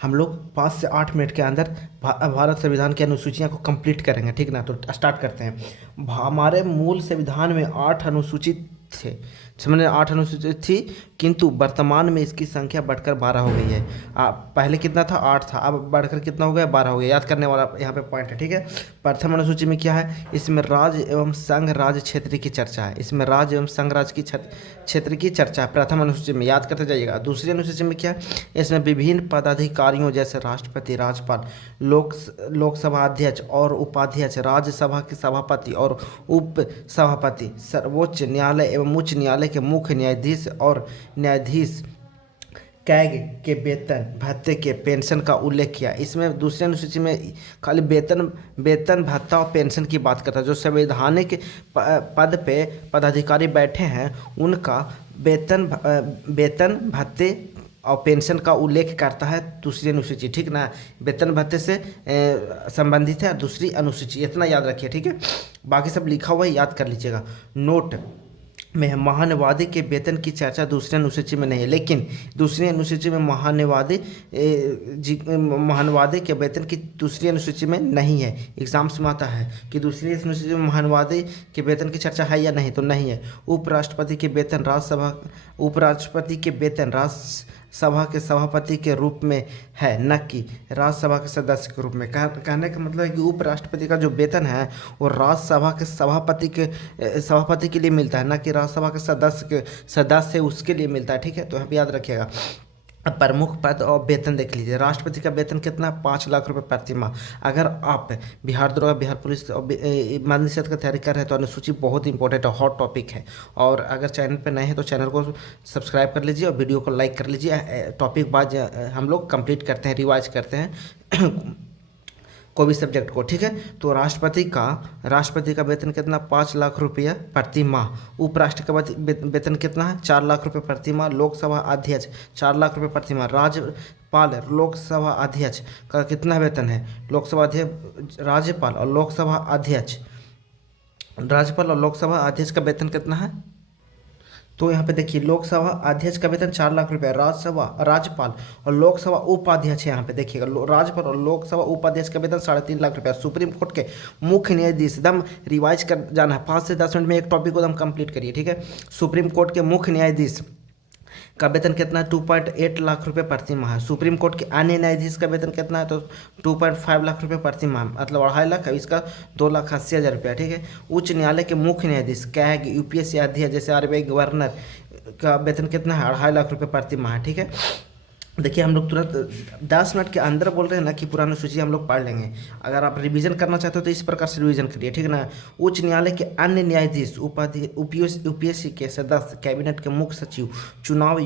हम लोग 5 से 8 मिनट के अंदर भारत संविधान की अनुसूचियाँ को कंप्लीट करेंगे, ठीक ना। तो स्टार्ट करते हैं। हमारे मूल संविधान में 8 अनुसूचित थे, समझे, 8 अनुसूचित थी, किंतु वर्तमान में इसकी संख्या बढ़कर 12 हो गई है। पहले कितना था, 8 था, अब बढ़कर कितना हो गया, 12 हो गया। याद करने वाला यहाँ पे पॉइंट है, ठीक है। प्रथम अनुसूची में क्या है, इसमें राज्य एवं संघ राज्य क्षेत्र की चर्चा है। इसमें राज्य एवं संघ राज्य की क्षेत्र की चर्चा है प्रथम अनुसूची में, याद करते जाइएगा। दूसरी अनुसूची में क्या है, इसमें विभिन्न पदाधिकारियों जैसे राष्ट्रपति, राज्यपाल, लोकसभा अध्यक्ष और उपाध्यक्ष, राज्यसभा के सभापति और उप सभापति, सर्वोच्च न्यायालय एवं उच्च न्यायालय के मुख्य न्यायाधीश और न्यायाधीश, कैग के वेतन भत्ते के पेंशन का उल्लेख किया। इसमें दूसरी अनुसूची में खाली वेतन भत्ता और पेंशन की बात करता है। जो संवैधानिक पद पे पदाधिकारी बैठे हैं उनका वेतन भत्ते और पेंशन का उल्लेख करता है दूसरी अनुसूची, ठीक ना। वेतन भत्ते से संबंधित है दूसरी अनुसूची, इतना याद रखिए, ठीक है। बाकी सब लिखा हुआ है, याद कर लीजिएगा। नोट में महान्यायवादी के वेतन की चर्चा दूसरी अनुसूची में नहीं है, लेकिन दूसरी अनुसूची में महान्यायवादी के वेतन की दूसरी अनुसूची में नहीं है। एग्जाम्स में आता है कि दूसरी अनुसूची में महान्यायवादी के वेतन की चर्चा है या नहीं, तो नहीं है। उपराष्ट्रपति के वेतन राज्यसभा के सभापति के रूप में है, न कि राज्यसभा के सदस्य के रूप में। कहने का मतलब है कि उपराष्ट्रपति का जो वेतन है वो राज्यसभा के सभापति के लिए मिलता है, न कि राज्यसभा के सदस्य उसके लिए मिलता है, ठीक है। तो यहाँ पे याद रखिएगा। अब प्रमुख पद और वेतन देख लीजिए। राष्ट्रपति का वेतन कितना, 5 लाख रुपए प्रति माह। अगर आप बिहार दरोगा, बिहार पुलिस और मद्य निषेध का तैयारी कर रहे हैं तो अनुसूची बहुत इंपॉर्टेंट है, हॉट टॉपिक है। और अगर चैनल पे नए हैं तो चैनल को सब्सक्राइब कर लीजिए और वीडियो को लाइक कर लीजिए। टॉपिक बाद हम लोग कंप्लीट करते हैं, रिवाइज करते हैं कोई भी सब्जेक्ट को, ठीक है। तो राष्ट्रपति का वेतन कितना, 5 लाख रुपया प्रति माह। उपराष्ट्रपति का वेतन कितना है, 4 लाख रुपये प्रति माह। लोकसभा अध्यक्ष 4 लाख रुपये प्रति माह। लोकसभा अध्यक्ष का कितना वेतन है, राज्यपाल और लोकसभा अध्यक्ष का वेतन कितना है। तो यहाँ पे देखिए, लोकसभा अध्यक्ष का वेतन 4 लाख रुपये, राज्यपाल और लोकसभा उपाध्यक्ष है। यहाँ पे देखिएगा, राज्यपाल और लोकसभा उपाध्यक्ष का वेतन 3.5 लाख रुपये। सुप्रीम कोर्ट के मुख्य न्यायाधीश, एकदम रिवाइज कर जाना है, 5 से 10 मिनट में एक टॉपिक को एकदम कंप्लीट करिए, ठीक है। सुप्रीम कोर्ट के मुख्य न्यायाधीश का वेतन कितना है, 2.8 लाख रुपये प्रति माह। सुप्रीम कोर्ट के अन्य न्यायाधीश का वेतन कितना है, तो 2.5 लाख रुपये प्रति माह, मतलब 2.5 लाख, इसका 2,80,000 रुपया, ठीक है। उच्च न्यायालय के मुख्य न्यायाधीश, कैग, यूपीएससी अध्यक्ष जैसे आरबीआई गवर्नर का वेतन कितना है, 2.5 लाख रुपये प्रति माह, ठीक है। देखिए, हम लोग तुरंत 10 मिनट के अंदर बोल रहे हैं ना कि पुरानी सूची हम लोग पढ़ लेंगे। अगर आप रिवीजन करना चाहते हो तो इस प्रकार से रिवीजन करिए, ठीक है ना। उच्च न्यायालय के अन्य न्यायाधीश, यूपीएससी के सदस्य, कैबिनेट के मुख्य सचिव, चुनाव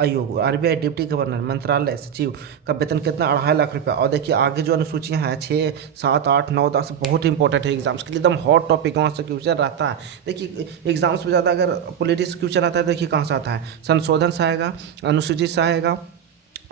आयोग, आरबीआई डिप्टी गवर्नर, मंत्रालय सचिव का वेतन कितना, 2.5 लाख रुपये। और देखिए आगे जो अनुसूचियाँ हैं 6, 7, 8, 9, 10 बहुत इंपॉर्टेंट है एग्जाम्स के लिए, एकदम हॉट टॉपिक, वहाँ से क्वेश्चन रहता है। देखिए एग्जाम्स में ज़्यादा अगर पॉलिटिक्स क्वेश्चन आता है, देखिए कहाँ से आता है, संशोधन से आएगा, अनुसूचित से आएगा,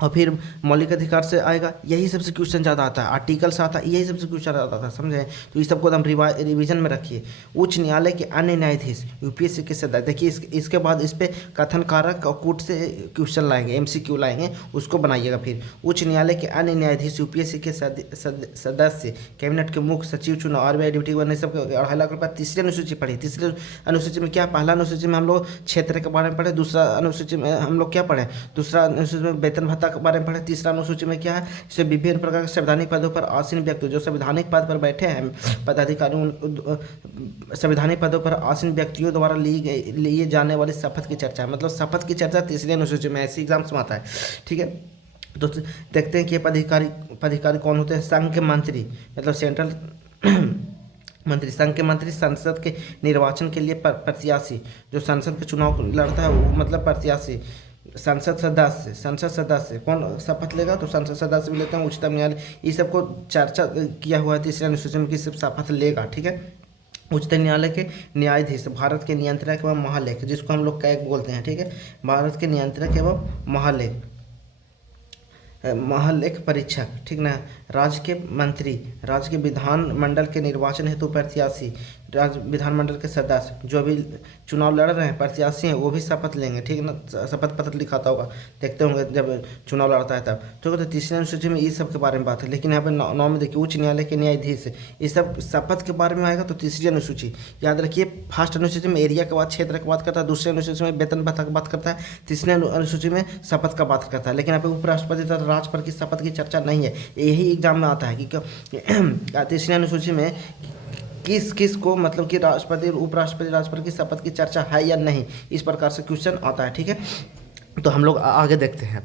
और फिर मौलिक अधिकार से आएगा। यही सबसे क्वेश्चन ज़्यादा आता है, आर्टिकल से आता है, यही सबसे क्वेश्चन ज़्यादा आता है, समझे। तो इस सबको एकदम रिवीजन में रखिए। उच्च न्यायालय के अन्य न्यायाधीश, यूपीएससी के सदस्य, देखिए इसके बाद इस पे कथन कारक और कूट से क्वेश्चन लाएंगे, एमसीक्यू लाएंगे, उसको बनाइएगा। फिर उच्च न्यायालय के अन्य न्यायाधीश, यूपीएससी के सदस्य, कैबिनेट के मुख्य सचिव, चुनाव, आरबीआई ड्यूटी बनने सब 2.5 लाख रुपये। तीसरी अनुसूची पढ़ी। तीसरी अनुसूची में क्या, पहला अनुसूची में हम लोग क्षेत्र के बारे में पढ़े, दूसरा अनुसूची में हम लोग क्या पढ़े, दूसरा अनुसूची में वेतन भत्ता के बारे में पढ़े। तीसरा अनुसूची में क्या है, इसमें विभिन्न प्रकार के संवैधानिक पदों पर आसीन व्यक्ति, जो संवैधानिक पद पर बैठे हैं पदाधिकारियों, संवैधानिक पदों पर आसीन व्यक्तियों द्वारा लिए जाने वाली शपथ की चर्चा, मतलब शपथ की चर्चा तीसरी अनुसूची में, ऐसी एग्जाम्स में आता है, ठीक है। तो देखते हैं कि पदाधिकारी कौन होते हैं। संघ के मंत्री, मतलब सेंट्रल मंत्री, संघ के मंत्री, संसद के निर्वाचन के लिए प्रत्याशी, जो संसद के चुनाव लड़ता है वो, मतलब प्रत्याशी। संसद सदस्य कौन शपथ लेगा, तो संसद सदस्य भी लेते हैं। उच्चतम न्यायालय, ये सबको चर्चा किया हुआ है तीसरे अनुसूची में कि सब शपथ लेगा, ठीक है। उच्चतम न्यायालय के न्यायाधीश, भारत के नियंत्रक एवं महालेख, जिसको हम लोग कैग बोलते हैं, ठीक है। भारत के नियंत्रक एवं महालेख परीक्षक, ठीक ना। राज्य के मंत्री, राज्य के विधान मंडल के निर्वाचन हेतु प्रत्याशी, राज्य विधानमंडल के सदस्य जो भी चुनाव लड़ रहे हैं प्रत्याशी हैं वो भी शपथ लेंगे, ठीक है ना। शपथ पत्र लिखाता होगा, देखते होंगे जब चुनाव लड़ता है तब। तो तीसरी अनुसूची में इस सब के बारे में बात है। लेकिन यहाँ पे 9 में देखिए उच्च न्यायालय के न्यायाधीश, ये सब शपथ के बारे में आएगा। तो तीसरी अनुसूची याद रखिए, फर्स्ट अनुसूची में एरिया के बाद क्षेत्र की बात करता है, दूसरी अनुसूची में वेतन भत्ता की बात करता है, तीसरी अनुसूची में शपथ का बात करता है। लेकिन यहाँ पे उपराष्ट्रपति तथा राज्यपाल की शपथ की चर्चा नहीं है। यही एग्जाम में आता है कि तीसरी अनुसूची में किस किस को मतलब कि राष्ट्रपति उपराष्ट्रपति राज्यपाल की शपथ की चर्चा है या नहीं, इस प्रकार से क्वेश्चन आता है, ठीक है। तो हम लोग आगे देखते हैं।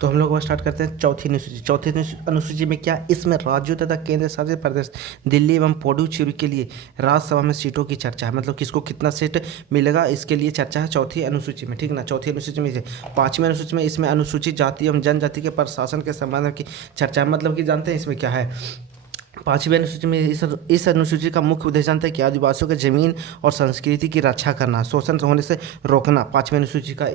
तो हम लोग स्टार्ट करते हैं चौथी अनुसूची। चौथी अनुसूची में क्या, इसमें राज्यों तथा केंद्र शासित प्रदेश दिल्ली एवं पुडुचेरी के लिए राज्यसभा में सीटों की चर्चा है, मतलब किसको कितना सीट मिलेगा इसके लिए चर्चा है चौथी अनुसूची में, ठीक ना। चौथी अनुसूची में पाँचवीं अनुसूची में इसमें अनुसूचित जाति एवं जनजाति के प्रशासन के संबंध की चर्चा है, मतलब कि जानते हैं इसमें क्या है। पांचवी अनुसूची में इस अनुसूची का मुख्य उद्देश्य जानते हैं कि आदिवासियों के जमीन और संस्कृति की रक्षा करना, शोषण होने से रोकना। पांचवी अनुसूची का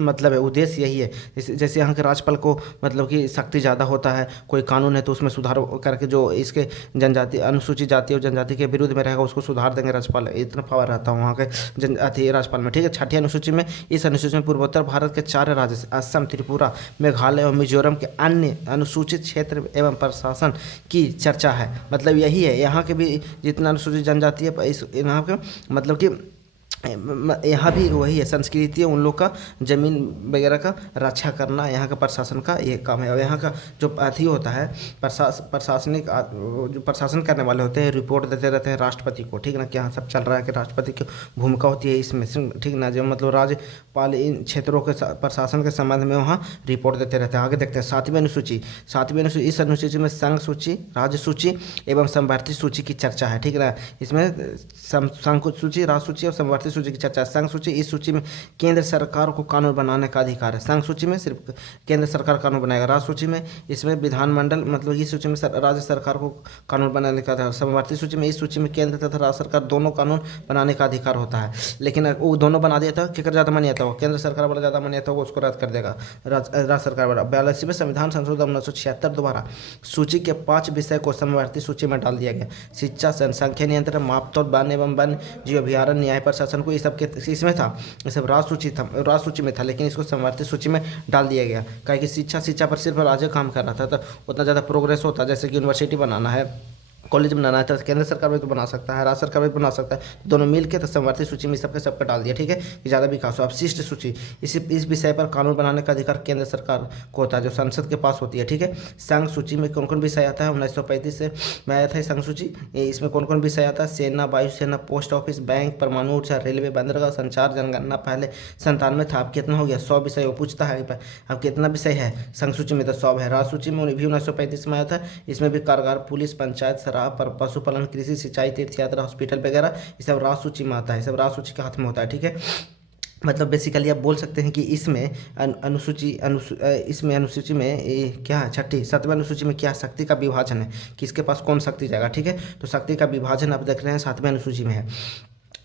मतलब है उद्देश्य यही है। जैसे यहाँ के राज्यपाल को मतलब कि शक्ति ज़्यादा होता है, कोई कानून है तो उसमें सुधार करके जो इसके जनजाति अनुसूचित जाति और जनजाति के विरुद्ध में रहेगा उसको सुधार देंगे राज्यपाल, इतना पावर रहता है वहाँ के जनजाति राज्यपाल में, ठीक है। छठी अनुसूची में इस अनुसूची में पूर्वोत्तर भारत के 4 राज्य असम, त्रिपुरा, मेघालय और मिजोरम के अन्य अनुसूचित क्षेत्र एवं प्रशासन की चर्चा है, मतलब यही है। यहाँ के भी जितना अनुसूचित जनजाति है इस यहाँ के मतलब कि यहाँ भी वही है, संस्कृति उन लोग का जमीन वगैरह का रक्षा करना यहाँ का प्रशासन का ये काम है। और यहाँ का जो अथी होता है प्रशासनिक जो प्रशासन करने वाले होते हैं रिपोर्ट देते रहते हैं राष्ट्रपति को, ठीक ना, कि यहाँ सब चल रहा है कि राष्ट्रपति की भूमिका होती है इसमें, ठीक ना। जो मतलब राज्यपाल इन क्षेत्रों के प्रशासन के संबंध में वहाँ रिपोर्ट देते रहते हैं। आगे देखते हैं सातवीं अनुसूची। इस अनुसूची में संघ सूची, राज्य सूची एवं समवर्ती सूची की चर्चा है, ठीक ना। इसमें संघ सूची, राज्य सूची और समवर्ती सूची की चर्चा। संघ सूची, इस सूची में केंद्र सरकार को कानून बनाने का अधिकार है। संघ सूची में सिर्फ केंद्र सरकार कानून बनाएगा। राज्य सूची में इसमें विधानमंडल मतलब इस सूची में राज्य सरकार को कानून बनाने का अधिकार। समवर्ती सूची में इस सूची में केंद्र तथा राज्य सरकार दोनों कानून बनाने का अधिकार होता है। लेकिन वो दोनों बना दिया था, केकर ज़्यादा मान्य था, वो केंद्र सरकार वाला ज़्यादा मान्य था, वो उसको रद्द कर देगा राज्य सरकार वाला। 42वें संविधान संशोधन 1976 द्वारा सूची के 5 विषय को समवर्ती सूची में डाल दिया गया। शिक्षा, जनसंख्या नियंत्रण, मापतौल, वन एवं वन जीव अभ्यारण्य, न्याय प्रशासन को ये सब के इसमें था, ये सब राज्य सूची में था, लेकिन इसको समवर्ती सूची में डाल दिया गया। कहा कि शिक्षा पर सिर्फ राज्य काम कर रहा था, तो उतना ज़्यादा प्रोग्रेस होता, जैसे कि यूनिवर्सिटी बनाना है, कॉलेज बनाना है, तो केंद्र सरकार भी तो बना सकता है, राज्य सरकार भी बना सकता है, दोनों मिल के तो समवर्ती सूची में सबका डाल दिया, ठीक है, कि ज़्यादा विकास हो। अब शिष्ट सूची, इस विषय पर कानून बनाने का अधिकार केंद्र सरकार को होता है, जो संसद के पास होती है, ठीक है। संघ सूची में कौन कौन विषय आता है, 1935 से में आया था संघ सूची। इसमें कौन कौन विषय आता है, सेना, वायुसेना, पोस्ट ऑफिस, बैंक, परमाणु ऊर्जा, रेलवे, बंदरगाह, संचार, जनगणना। पहले 97 था, अब कितना हो गया, 100 विषय। वो पूछता है अब कितना विषय है संघ सूची में, तो 100 है। राज्य सूची में भी 1935 में आया था, इसमें भी कारागार, पुलिस, पंचायत, शराब, पर पशुपालन, कृषि, सिंचाई, तीर्थ यात्रा, हॉस्पिटल वगैरह, ये सब राज्य सूची में आता है, सब राज्य सूची के हाथ में होता है, ठीक है। मतलब बेसिकली आप बोल सकते हैं कि इसमें अनुसूची में क्या है, छठी 7वें अनुसूची में क्या शक्ति का विभाजन है, किसके पास कौन शक्ति जाएगा, ठीक है। तो शक्ति का विभाजन आप देख रहे हैं 7वें अनुसूची में है।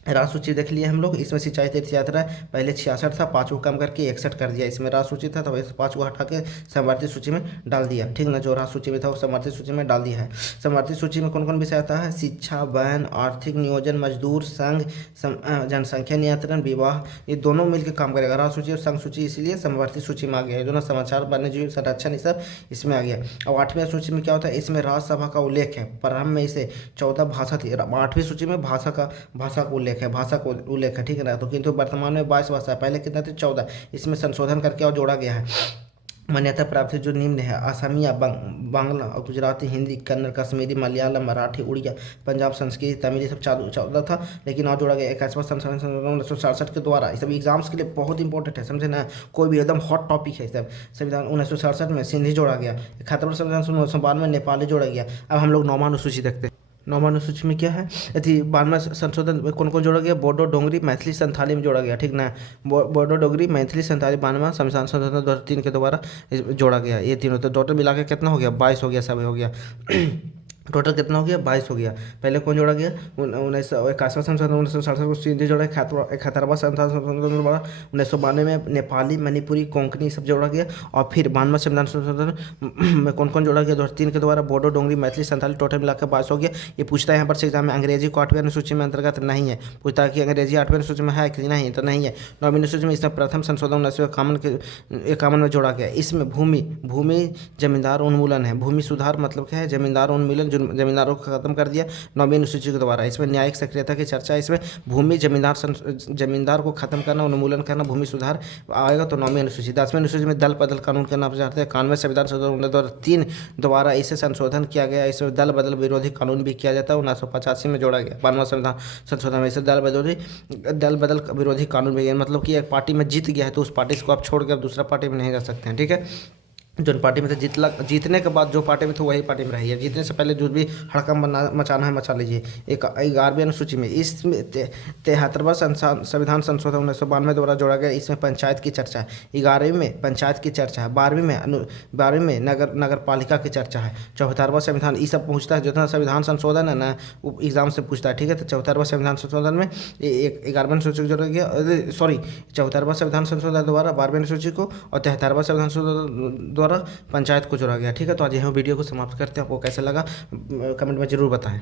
राज्य सूची देख लिए हम लोग, इसमें सिंचाई, तीर्थ यात्रा पहले 66 था, 5 को कम करके 61 कर दिया। इसमें राज्य सूची था तो 5 को हटा के समवर्ती सूची में डाल दिया, ठीक ना। जो राज्य सूची में था वो समवर्ती सूची में डाल दिया है। समवर्ती सूची में कौन कौन विषय आता है, शिक्षा, वन, आर्थिक नियोजन, मजदूर, संघ, जनसंख्या नियंत्रण, विवाह, ये दोनों मिलकर काम करेगा। राज्य सूची और संघ सूची इसलिए समवर्ती सूची में आ गया है। दोनों समाचार, वन्यजीव संरक्षण, ये सब इसमें आ गया। और 8वीं सूची में क्या होता है, इसमें राज्यसभा का उल्लेख है। प्रारंभ में इसे 14 भाषा थी, 8वीं सूची में भाषा का उल्लेख है, भाषा को उल्लेख है, ठीक है ना। तो किंतु वर्तमान में 22 भाषा है, पहले कितना थे 14, इसमें संशोधन करके और जोड़ा गया है। मान्यता प्राप्त जो निम्न है, असमिया, बांग्ला और गुजराती, हिंदी, कन्नड़, कश्मीरी, मलयालम, मराठी, उड़िया, पंजाब, संस्कृत, तमिल, ये सब 14 था, लेकिन और जोड़ा गया 21वां संशोधन 1967 के द्वारा। ये सब एग्जाम्स के लिए बहुत इंपॉर्टेंट है, समझे ना, कोई भी एकदम हॉट टॉपिक है। सब संविधान 1967 में सिंधी जोड़ा गया, 71वां संविधान 1992 में नेपाली जोड़ा गया। अब हम लोग 9वां अनुसूची देखते हैं। 9वां अनुसूची में क्या है, यदि 92वां संशोधन में कौन कौन जोड़ा गया, बोडो, डोंगरी, मैथिली, संथाली में जोड़ा गया, ठीक ना। बोडो, डोंगरी, मैथिली, संथाली 92वां संविधान संशोधन 2003 के द्वारा जोड़ा गया। ये तीनों तो टोटल मिला के कितना हो गया, 22 हो गया, सब हो गया। टोटल कितना हो गया? 22 हो गया। पहले कौन जोड़ा गया? 1981 संशोधन, 1967 को सिंधी जोड़ा, 71वां संशोधन जोड़ा, 1992 में नेपाली, मणिपुरी, कोंकणी सब जोड़ा गया। और फिर 92वां संविधान संशोधन में कौन कौन जोड़ा गया? 2003 के द्वारा बोडो, डोंगरी, मैथिली, संथाली, टोटल मिलाकर 22 हो गया। ये पूछता है यहाँ पर से एग्जाम में, अंग्रेजी को 8वीं अनुसूची में अंतर्गत नहीं है। पूछता है कि अंग्रेजी 8वीं अनुसूची में है कि नहीं, तो नहीं है। 9वीं अनुसूची में इसमें प्रथम संशोधन 1951 में जोड़ा गया। इसमें भूमि जमींदार उन्मूलन है। भूमि सुधार मतलब क्या है? जमींदार उन्मूलन, जमींदारों को खत्म कर दिया 9वीं अनुसूची के द्वारा। इसमें न्यायिक सक्रियता की चर्चा है। इसमें भूमि जमींदार को खत्म करना, उन्मूलन करना, भूमि सुधार आएगा तो 9वीं अनुसूची। 10वीं अनुसूची में दल बदल कानून के नाम से जानते हैं। 91वें संविधान संशोधन 2003 द्वारा इसे संशोधन किया गया। इसमें दल बदल विरोधी कानून भी किया जाता है। 1985 में जोड़ा गया। 92वां संविधान संशोधन में इसे दल बदल विरोधी कानून भी, मतलब कि एक पार्टी में जीत गया है तो उस पार्टी को आप छोड़ कर दूसरा पार्टी में नहीं जा सकते हैं, ठीक है। जो पार्टी में थे जीतने के बाद जो पार्टी में थे वही पार्टी में रहिए। जीतने से पहले जो भी हड़कंप मचाना है मचा लीजिए। 11वीं अनुसूची में इसमें 73वां संविधान संशोधन 1992 द्वारा जोड़ा गया। इसमें पंचायत की चर्चा है। 11वीं में पंचायत की चर्चा है। 12वीं में नगर पालिका की चर्चा है। 74वां संविधान, ये सब पूछता है जितना संविधान संशोधन है ना, वो एग्जाम से पूछता है, ठीक है। तो 74वां संविधान संशोधन में 11वीं अनुसूची जोड़ा गया, 74वां संविधान संशोधन द्वारा 12वीं अनुसूची को, और 73वां संविधान संशोधन पंचायत को जोड़ा गया, ठीक है। तो आज यह वीडियो को समाप्त करते हैं। आपको कैसा लगा कमेंट में जरूर बताएं।